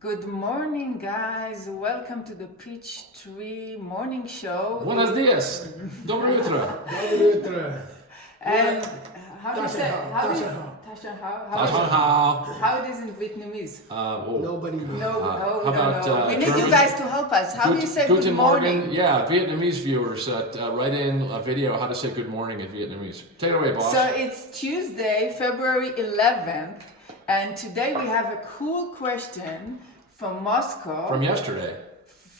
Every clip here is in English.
Good morning, guys. Welcome to the Peach Tree Morning Show. Buenos días. Dobro jutro. Dobro jutro. And how do you say? Tasha How it is in Vietnamese? Nobody knows. No, how we don't about, know. We need German? you guys to help us. How do you say good morning? Yeah, Vietnamese viewers, write in a video how to say good morning in Vietnamese. Take it away, boss. So it's Tuesday, February 11th, and today we have a cool question from Moscow. From yesterday.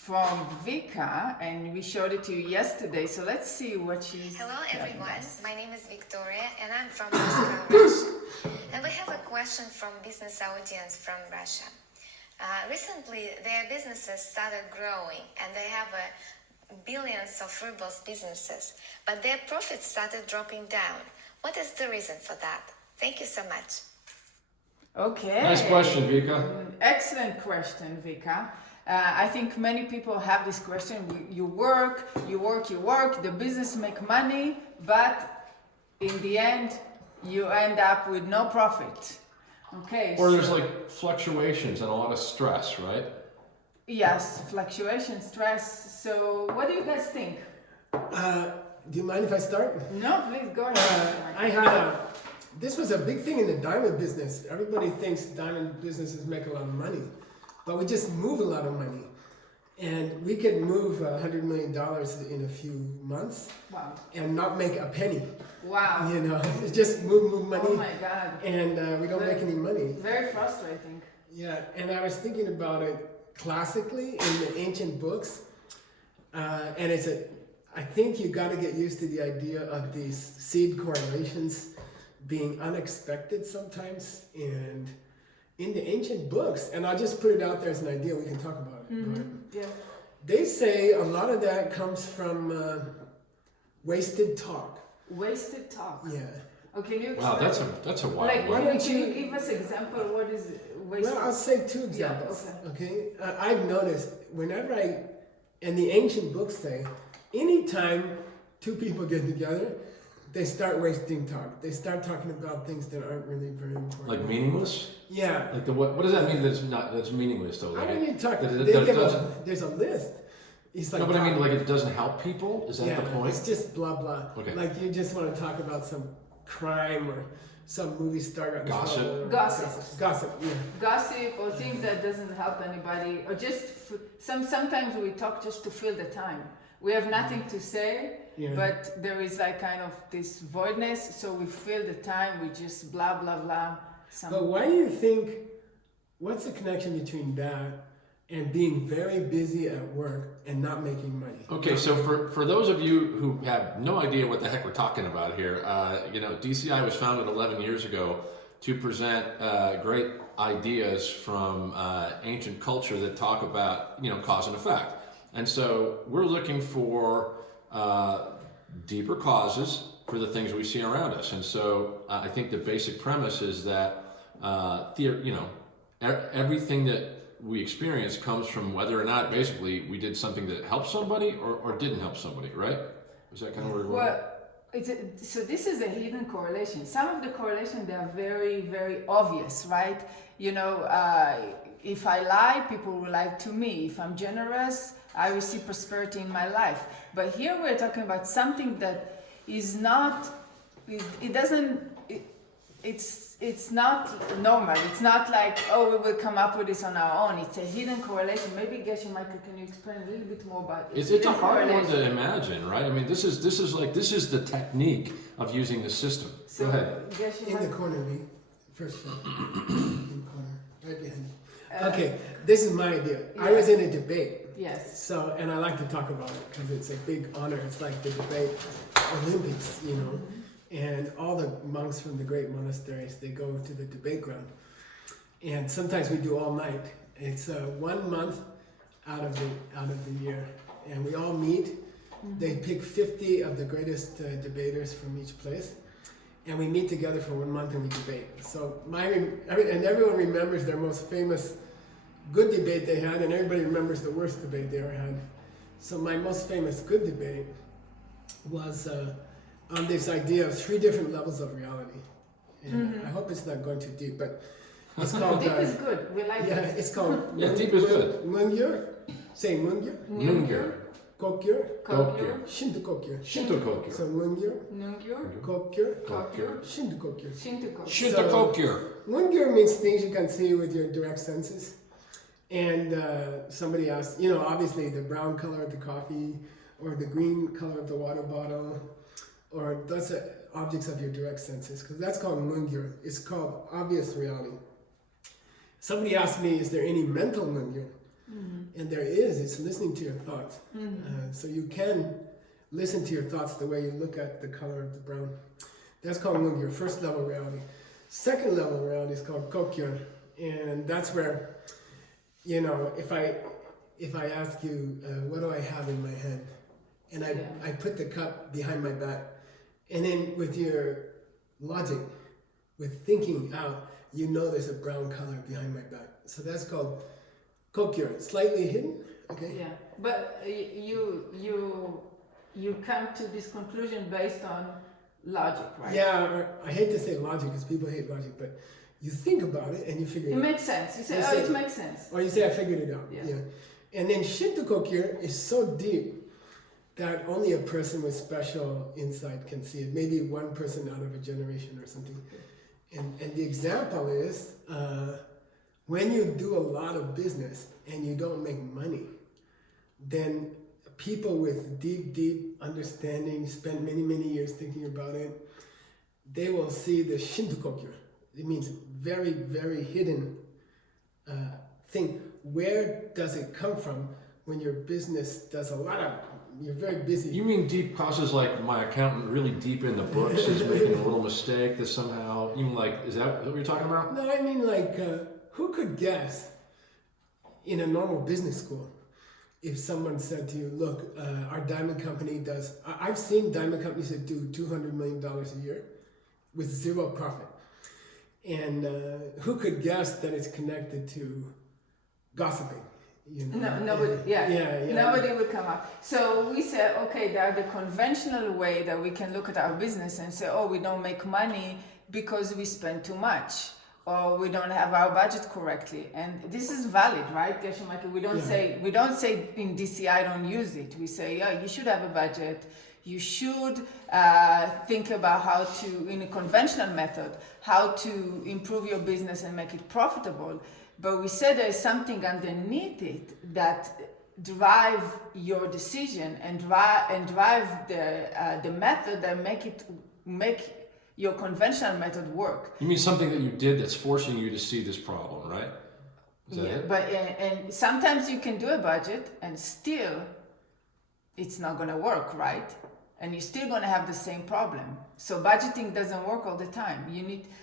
From Vika, and we showed it to you yesterday. So let's see what she's. Hello telling everyone, us. my name is Victoria and I'm from Moscow, Russia. And we have a question from business audience from Russia. Recently, their businesses started growing and they have billions of rubles businesses, but their profits started dropping down. What is the reason for that? Thank you so much. Okay. Nice question, Vika. Excellent question, Vika. I think many people have this question. You work, the business make money, but in the end, you end up with no profit. Okay. Or there's like fluctuations and a lot of stress, right? Yes, fluctuation, stress. So what do you guys think? Do you mind if I start? No, please go ahead. This was a big thing in the diamond business. Everybody thinks diamond businesses make a lot of money, but we just move a lot of money. And we could move $100 million in a few months. Wow. And not make a penny. Wow. You know, it's just move money. Oh my God. And we don't make any money. Very frustrating. Yeah, and I was thinking about it classically in the ancient books. And I think you got to get used to the idea of these seed correlations being unexpected sometimes, and in the ancient books, and I'll just put it out there as an idea, we can talk about it. Mm-hmm. Yeah. They say a lot of that comes from wasted talk. Wasted talk. Yeah. Okay, can you Wow, explain? that's a wild Like, one. Why don't can you you- give us example? What is wasted? Well, I'll say two examples. Yeah, Okay. I've noticed whenever and the ancient books say, anytime two people get together, they start wasting talk. They start talking about things that aren't really very important. Like meaningless? Yeah. Like what does that mean that's meaningless though? How Like do you talk? that it They give doesn't- there's a list. It's like no, but I mean like it doesn't help people? Is that yeah, the point? it's just blah blah. Okay. Like you just want to talk about some crime or some movie star got in Gossip. trouble or Gossip. Yeah. Gossip or things that doesn't help anybody, or just sometimes we talk just to fill the time. We have nothing to say, Yeah. but there is like kind of this voidness, so we fill the time with just blah blah blah. But why do you think? What's the connection between that and being very busy at work and not making money? Okay, so for those of you who have no idea what the heck we're talking about here, DCI was founded 11 years ago to present great ideas from ancient culture that talk about, cause and effect. And so we're looking for deeper causes for the things we see around us. And so I think the basic premise is that, everything that we experience comes from whether or not basically we did something that helped somebody or didn't help somebody, right? Is that kind of where we're going? So this is a hidden correlation. Some of the correlation, they are very, very obvious, right? If I lie, people will lie to me. If I'm generous, I will see prosperity in my life. But here we're talking about something that is not, it's not normal. It's not like, we will come up with this on our own. It's a hidden correlation. Maybe Geshe, Michael, can you explain a little bit more about it? It's a hard one to imagine, right? I mean, this is the technique of using the system. So, Go ahead. Geshe, In the Michael, corner, me. First one. In the corner, right behind you. Okay, this is my idea. I was in a debate. yes. So, and I like to talk about it because it's a big honor. It's like the debate Olympics, And all the monks from the great monasteries, they go to the debate ground. And sometimes we do all night. It's 1 month out of the year. And we all meet. They pick 50 of the greatest debaters from each place. And we meet together for 1 month and we debate. So and everyone remembers their most famous good debate they had, and everybody remembers the worst debate they ever had. So my most famous good debate was on this idea of 3 different levels of reality. And I hope it's not going too deep, but It's called. Deep is good. We like Yeah, it. it's called. Yeah, deep is good. Mungyo. Say Mungyo. Nungyo. Kokyo. Kokyo. Shinto Kokyo. Shinto Kokyo. So Mungyo. Nungyo. Kokyo. Kokyo. Shinto Kokyo. Shinto-kokyo. Shinto Kokyo. Mungyo means things you can see with your direct senses. And somebody asked, obviously the brown color of the coffee or the green color of the water bottle, or those are objects of your direct senses, because that's called mungyo. It's called obvious reality. Somebody asked me, is there any mental mungyo? And there is. It's listening to your thoughts. So you can listen to your thoughts the way you look at the color of the brown. That's called mungyo, first level reality. Second level reality is called kokyo, and that's where, if I ask you, what do I have in my hand? And I put the cup behind my back. And then with your logic, with thinking out, there's a brown color behind my back. So that's called kokyo, slightly hidden, okay? Yeah, but you come to this conclusion based on logic, right? Yeah, or I hate to say logic because people hate logic, but you think about it and you figure It it out. makes sense. You say, You oh, say- it makes sense. Or you say, I figured it out. Yeah. And then Shinto Kokyo is so deep that only a person with special insight can see it. Maybe one person out of a generation or something. And the example is, when you do a lot of business and you don't make money, then people with deep understanding, spend many years thinking about it, they will see the Shinto Kokyo. It means very, very hidden thing. Where does it come from when your business does a lot of, you're very busy. You mean deep causes like my accountant really deep in the books is making a little mistake that somehow, even like, is that what you're talking about? No, I mean like, who could guess in a normal business school if someone said to you, look, our diamond company does, I've seen diamond companies that do $200 million a year with zero profit. And who could guess that it's connected to gossiping? No, nobody. Yeah, Yeah. Nobody would come up. So we said, okay, there are the conventional way that we can look at our business and say, oh, we don't make money because we spend too much, or we don't have our budget correctly. And this is valid, right, Geshe-Michael? We don't say in DCI don't use it. We say, yeah, you should have a budget. You should think about how to, in a conventional method, how to improve your business and make it profitable. But we said there is something underneath it that drive your decision and drive the method that make your conventional method work. You mean something that you did that's forcing you to see this problem, right? Is that it? But and sometimes you can do a budget and still it's not going to work, right? And you're still going to have the same problem. So budgeting doesn't work all the time.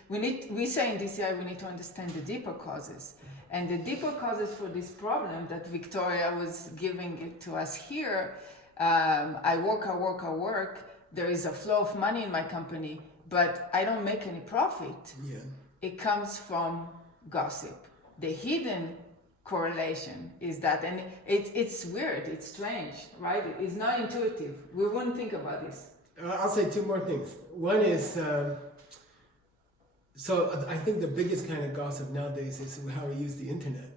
We say in DCI we need to understand the deeper causes. And the deeper causes for this problem that Victoria was giving it to us here, I work, there is a flow of money in my company, but I don't make any profit. Yeah. It comes from gossip. The hidden correlation is that, and it's weird, it's strange, right? It's not intuitive. We wouldn't think about this. I'll say two more things. One is, so I think the biggest kind of gossip nowadays is how we use the internet.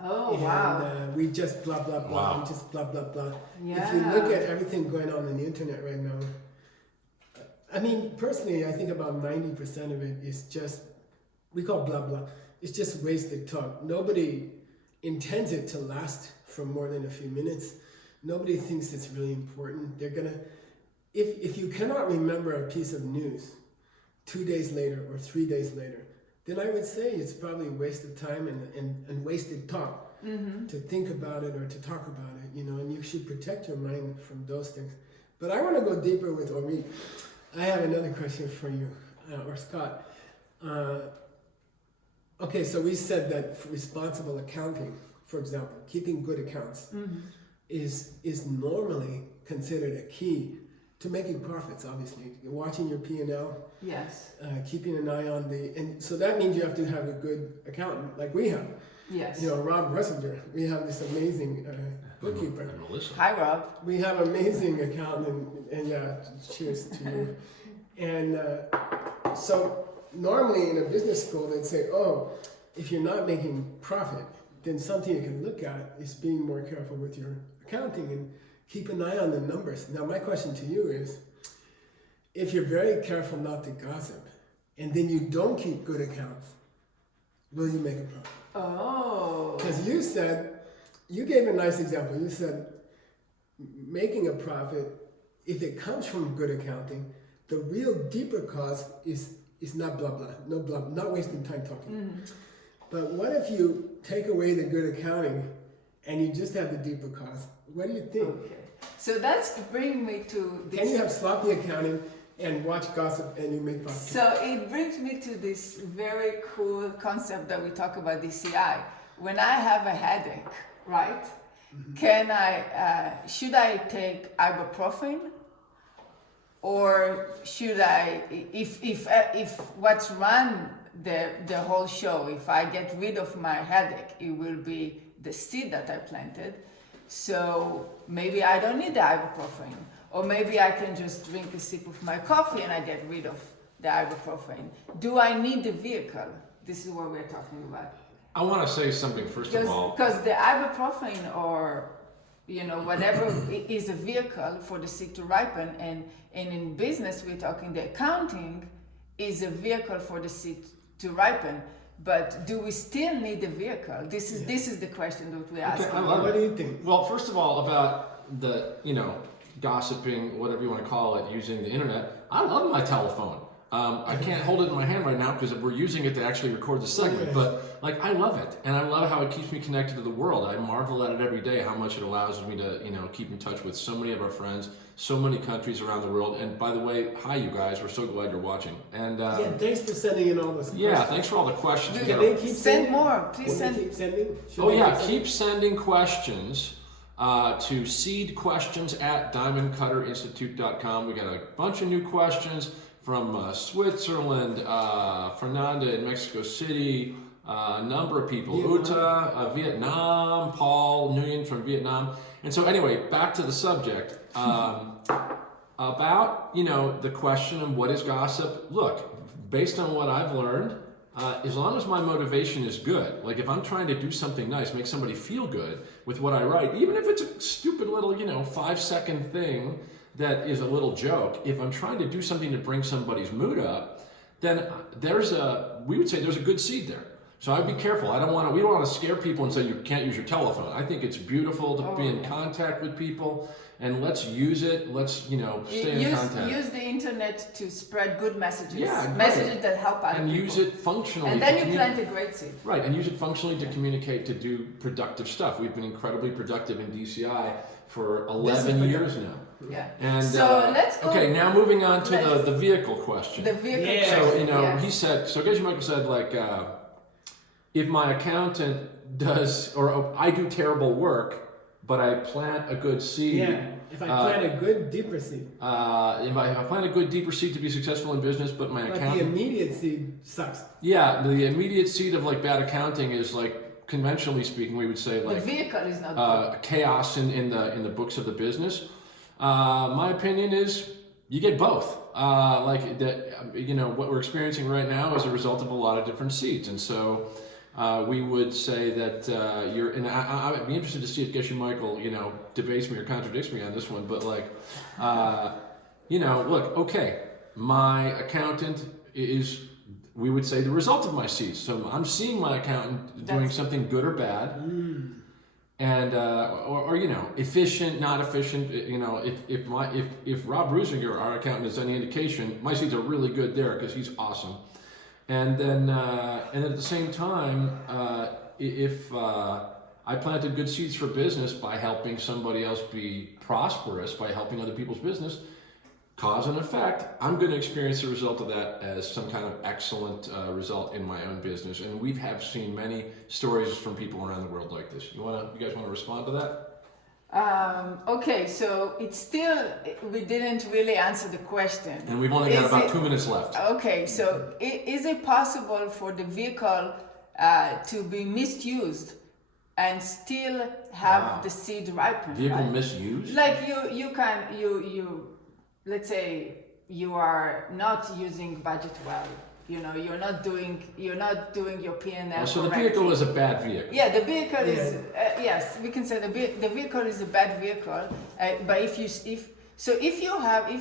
Oh, And wow. we just blah, blah, blah. Wow. We just blah, blah, blah. Yeah. If you look at everything going on the internet right now, I mean, personally, I think about 90% of it is just, we call blah, blah. It's just wasted talk. Nobody intends it to last for more than a few minutes. Nobody thinks it's really important. They're gonna, if you cannot remember a piece of news 2 days later or 3 days later, then I would say it's probably a waste of time and wasted talk to think about it or to talk about it, and you should protect your mind from those things. But I want to go deeper with Ori. I have another question for you, or Scott. Okay, so we said that responsible accounting, for example, keeping good accounts, is normally considered a key to making profits, obviously. Watching your P&L, Yes. keeping an eye on and so that means you have to have a good accountant, like we have. Yes. Rob Russinger, we have this amazing bookkeeper. And Melissa. Hi, Rob. We have amazing accountant, and yeah, cheers to you. And so normally in a business school, they'd say, oh, if you're not making profit, then something you can look at is being more careful with your accounting and keep an eye on the numbers. Now, my question to you is, if you're very careful not to gossip, and then you don't keep good accounts, will you make a profit? Oh. Because you gave a nice example. You said making a profit, if it comes from good accounting, the real deeper cause is not blah blah, no blah, not wasting time talking. Mm-hmm. But what if you take away the good accounting and you just have the deeper cause? What do you think? Okay. So that's bringing me to this. Can you have sloppy accounting and watch gossip and you make profit? So it brings me to this very cool concept that we talk about DCI. When I have a headache, right? Mm-hmm. Should I take ibuprofen? Or should I, if what's run the whole show, if I get rid of my headache, it will be the seed that I planted. So maybe I don't need the ibuprofen. Or maybe I can just drink a sip of my coffee and I get rid of the ibuprofen. Do I need the vehicle? This is what we're talking about. I want to say something first of all. Because the ibuprofen or whatever is a vehicle for the seed to ripen, and in business we're talking the accounting is a vehicle for the seed to ripen. But do we still need the vehicle? This is the question that we're asking. What do you think? Well, first of all, about the gossiping, whatever you want to call it, using the internet. I love my telephone. I can't hold it in my hand right now because we're using it to actually record the segment, but I love it, and I love how it keeps me connected to the world. I marvel at it every day, how much it allows me to keep in touch with so many of our friends, so many countries around the world. And by the way, hi you guys, we're so glad you're watching. And thanks for sending in all those questions. Yeah, thanks for all the questions. Can they keep send more, please send. Keep sending? Keep sending questions to seedquestions@diamondcutterinstitute.com. We got a bunch of new questions from Switzerland, Fernanda in Mexico City, a number of people, Uta, Vietnam, Paul Nguyen from Vietnam. And so anyway, back to the subject, about, the question of what is gossip. Look, based on what I've learned, as long as my motivation is good, like if I'm trying to do something nice, make somebody feel good with what I write, even if it's a stupid little, 5-second thing that is a little joke, if I'm trying to do something to bring somebody's mood up, then we would say there's a good seed there. So I'd be careful. We don't want to scare people and say you can't use your telephone. I think it's beautiful to be in contact with people, and let's use it. Let's, stay in contact. Use the internet to spread good messages. Yeah, messages that help other and people. use it functionally. And then you plant a great seed. Right, and use it functionally to communicate, to do productive stuff. We've been incredibly productive in DCI for 11 years now. Yeah. And so let's go. Okay, now moving on to the vehicle question. The vehicle So question. he said. So I guess Michael said if my accountant does, or I do terrible work, but I plant a good seed. Yeah. If I plant a good deeper seed. If I plant a good deeper seed to be successful in business, but my accountant. The immediate seed sucks. Yeah, the immediate seed of bad accounting is conventionally speaking, we would say the vehicle is not good. Chaos in the books of the business. My opinion is you get both. What we're experiencing right now is a result of a lot of different seeds, and so we would say that you're. And I'd be interested to see if Geshe Michael, debates me or contradicts me on this one. But look, okay, my accountant is. We would say the result of my seeds. So I'm seeing my accountant doing something good or bad, and or efficient, not efficient. If Rob Rusinger, our accountant, is any indication, my seeds are really good there because he's awesome. And then at the same time, if I planted good seeds for business by helping somebody else be prosperous, by helping other people's business. Cause and effect, I'm going to experience the result of that as some kind of excellent result in my own business. And we have seen many stories from people around the world like this. You guys want to respond to that? Okay, so we didn't really answer the question. And we've only got about 2 minutes left. Okay, so is it possible for the vehicle to be misused and still have the seed ripen? Vehicle misused? Let's say you are not using budget well, You know, you're not doing your P&L. So the correctly. vehicle is a bad vehicle. Yeah, the vehicle is yes, we can say the vehicle is a bad vehicle. But if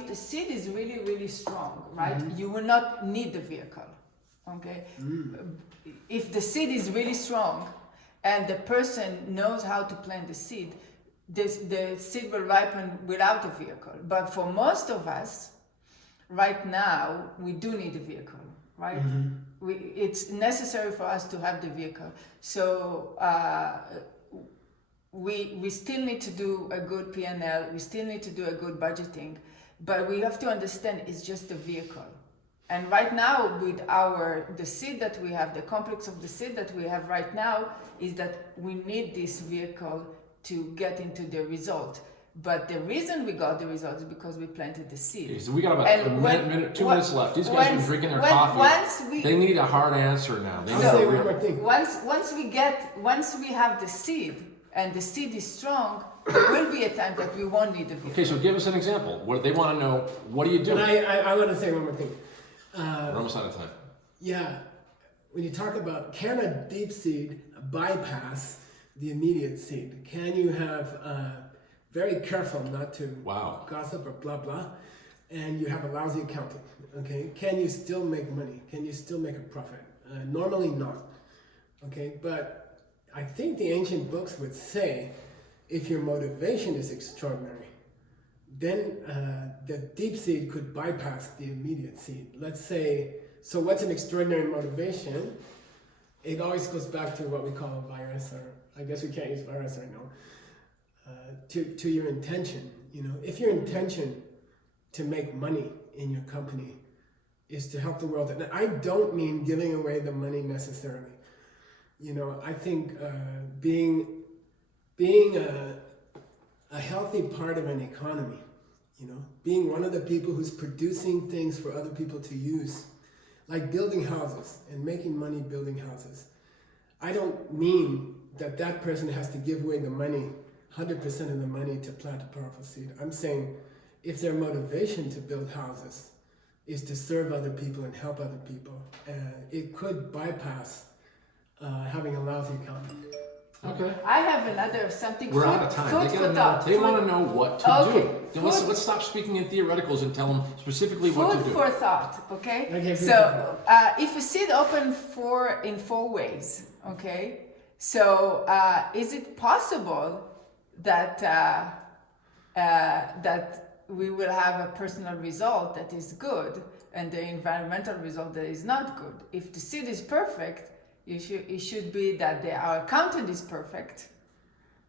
the seed is really strong, right, you will not need the vehicle. Okay, if the seed is really strong, and the person knows how to plant the seed, the seed will ripen without a vehicle. But for most of us, right now, we do need a vehicle. Right, it's necessary for us to have the vehicle. So we still need to do a good P&L. We still need to do a good budgeting, but we have to understand it's just a vehicle. And right now, with the seed that we have, the complex of the seed that we have right now, is that we need this vehicle to get into the result. But the reason we got the result is because we planted the seed. Okay, so we got about two minutes left. These guys have been drinking their coffee. They need a hard answer now. They once we have the seed and the seed is strong, there will be a time that we won't need the vehicle. Okay, so give us an example. What they want to know? What do you do? And I want to say one more thing. We're almost out of time. Yeah, when you talk about can a deep seed bypass the immediate seed? Can you have very careful not to gossip or blah blah, and you have a lousy accountant? Okay, can you still make money? Can you still make a profit? Normally not. Okay, but I think the ancient books would say if your motivation is extraordinary, then the deep seed could bypass the immediate seed. Let's say, so what's an extraordinary motivation? It always goes back to what we call a virus, or I guess we can't use virus right now, to your intention. You know, if your intention to make money in your company is to help the world, and I don't mean giving away the money necessarily. You know, I think being a healthy part of an economy, you know, being one of the people who's producing things for other people to use, like building houses and making money building houses. I don't mean that person has to give away the money, 100% of the money, to plant a powerful seed. I'm saying if their motivation to build houses is to serve other people and help other people, it could bypass having a lousy accountant. Okay. I have another something. We're out of time. They want to know what to do. Let's stop speaking in theoreticals and tell them specifically what to do. Food for thought, okay? So if a seed open in four ways, okay? So is it possible that that we will have a personal result that is good and the environmental result that is not good? If the seed is perfect, it should be that our accountant is perfect,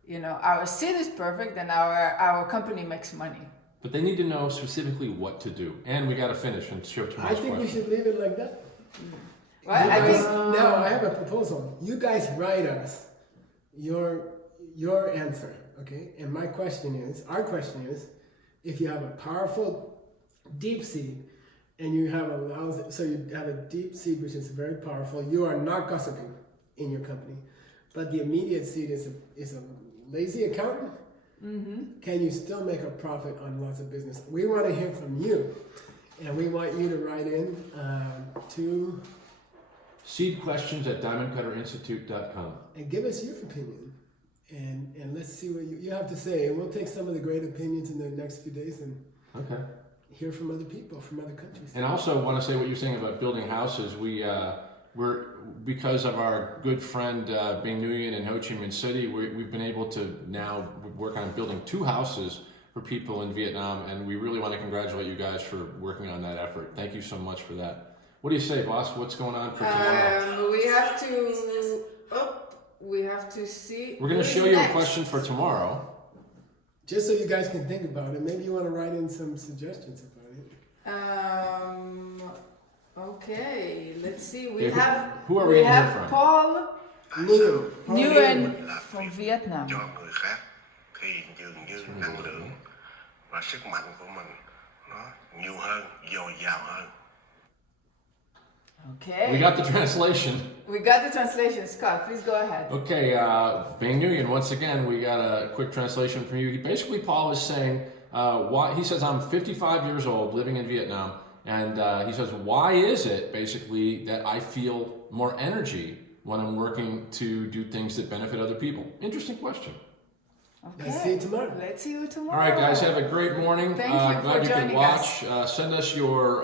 you know, our seed is perfect, and our company makes money. But they need to know specifically what to do. And we got to finish and show tomorrow's I think question. we should leave it like that. Well, Now I have a proposal. You guys write us your answer, okay? And our question is, if you have a powerful deep seed, and you have a deep seed which is very powerful, you are not gossiping in your company, but the immediate seed is a lazy accountant. Mm-hmm. Can you still make a profit on lots of business? We want to hear from you, and we want you to write in to seedquestions@diamondcutterinstitute.com and give us your opinion, and let's see what you have to say, and we'll take some of the great opinions in the next few days and hear from other people from other countries. And I also want to say what you're saying about building houses. We're because of our good friend Bing Nguyen in Ho Chi Minh City, we've been able to now work on building 2 houses for people in Vietnam, and we really want to congratulate you guys for working on that effort. Thank you so much for that. What do you say, boss? What's going on for tomorrow? We have to see. We're going to show you a question for tomorrow. Just so you guys can think about it. Maybe you want to write in some suggestions about it. Okay, let's see. Who are we hearing from? Paul Nguyen from Vietnam. Cho người khác thì dường như năng lượng và sức mạnh của mình nó nhiều hơn, dồi dào hơn. Okay. We got the translation. Scott, please go ahead. Okay, Bing Nguyen, once again, we got a quick translation from you. Basically, Paul is saying, he says, I'm 55 years old, living in Vietnam, And he says, why is it basically that I feel more energy when I'm working to do things that benefit other people? Interesting question. Okay. Let's see you tomorrow. Let's see you tomorrow. All right, guys, have a great morning. Thank you for glad you could joining watch. Send us your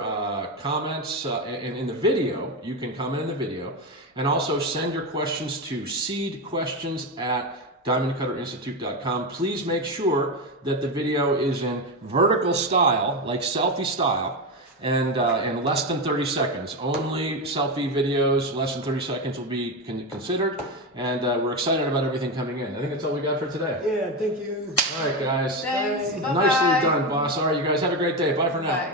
comments in the video. You can comment in the video. And also send your questions to seedquestions@diamondcutterinstitute.com. Please make sure that the video is in vertical style, like selfie style, and in less than 30 seconds. Only selfie videos, less than 30 seconds will be considered. And we're excited about everything coming in. I think that's all we got for today. Yeah, thank you. All right, guys. Thanks. Bye. Bye-bye. Nicely done, boss. All right, you guys have a great day. Bye for now. Bye.